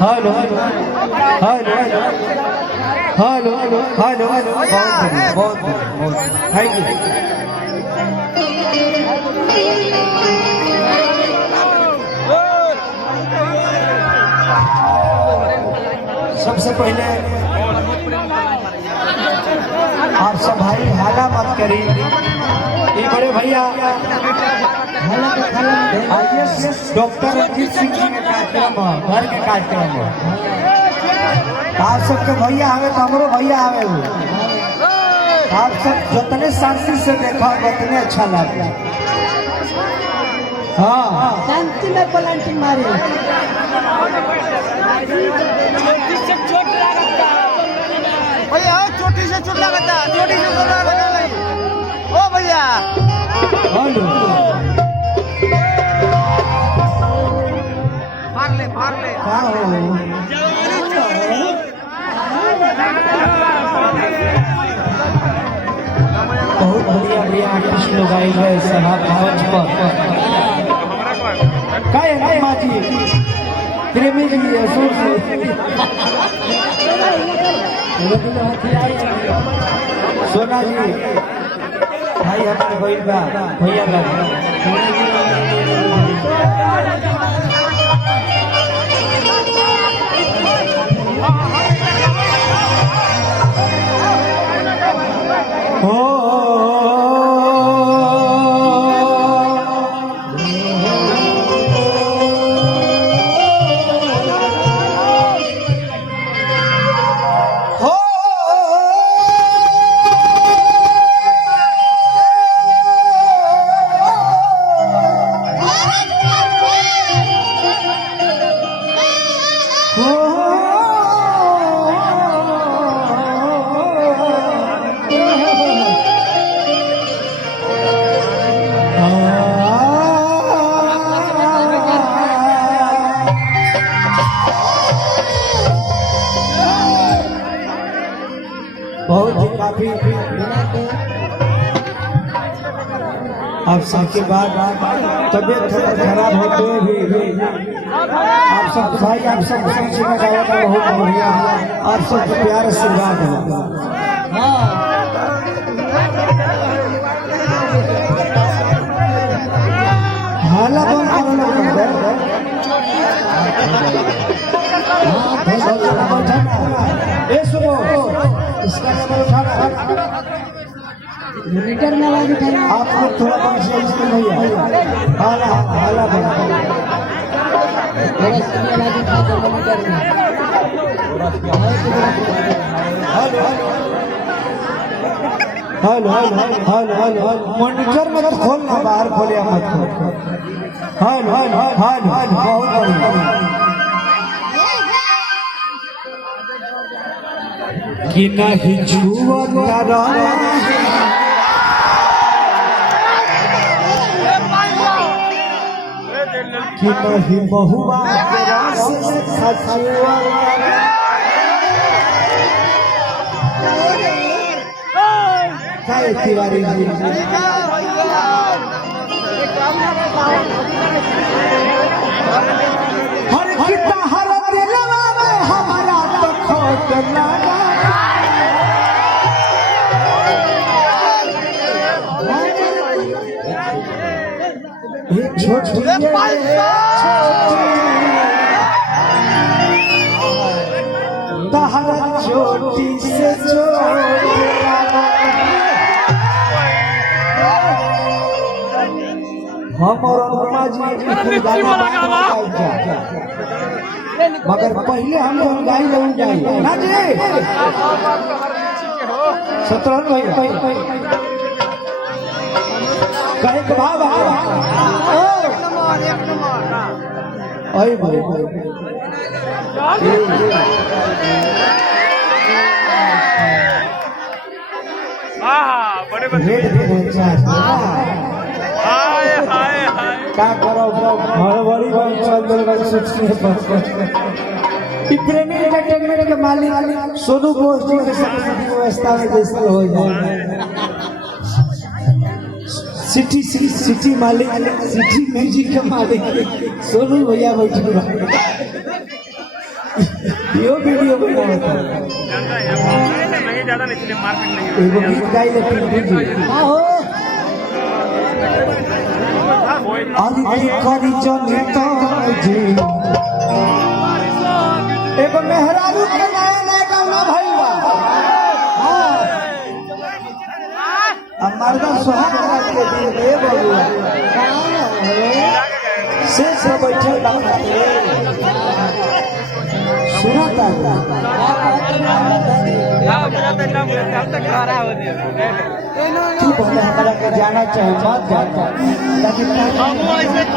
Hello hello hello hello बहुत thank you. सबसे पहले आप सब भाई हाला मत करिए। ये बड़े भैया डॉक्टर रंजीत सिंह जी के कार्यक्रम घर के कार्यक्रम आप सबके भैया आवे तो हमरो भैया आवे आप सब जितने शांति से देखा उतने अच्छा लगे। हाँ शांति में पलंटी मारी भैया चोटी से चोट लगता चोटी से चोट लगता ओ भैया भाग ले बहुत बढ़िया बढ़िया आर्टिस्ट लोग आए हुए सभा मंच पर काय माँ जी प्रेमी जी असुर से सोना जी भाई हमारे भैया बहुत ही काफी आप सबके बाद तबियत थोड़ा खराब होते हुए भी आप सब भाई आप सब का गाया था बहुत बढ़िया आप सबको प्यार आशीर्वाद है। हाला सुनो इसका नंबर उठाना मीटर में आवाज उठाना आप लोग थोड़ा कॉन्शियस नहीं है हाला थोड़ा सी आवाज उठा दो मीटर में हेलो मॉनिटर में खोलना बाहर खोलिया मत हेलो बहुत बढ़िया कि नहीं छुआ कि नहीं बहुआ तिवारी जी हर कितना हर दिलवा में हमारा तो खोट लगा छोटी तहरा चोटी से मगर पहले हम गाई लग जाए ना जी शत्रुघ्न भैया कहे के भाव आई भाई बड़े क्या करो हड़बड़ी प्रेमी एंटरटेनमेंट के मालिक सोनू गोष्ठी के व्यवस्था में जैसे हो जाए सिटी मालिक सिटी म्यूजिक के मालिक सोनू भैया बैठे बा यो वीडियो बनावता ज्यादा नहीं मार्केट नहीं एगो गीत गाई ले पिंटू जी हाँ हो आदि करी जनिता जी एगो मेहरारू के नया नया गाना भइल बा हां मर्दा सोहाग रात के दिन रे बबुआ से बैठल बा सुनता तू बोले हमारा के जाना चाहे मत जाना लेकिन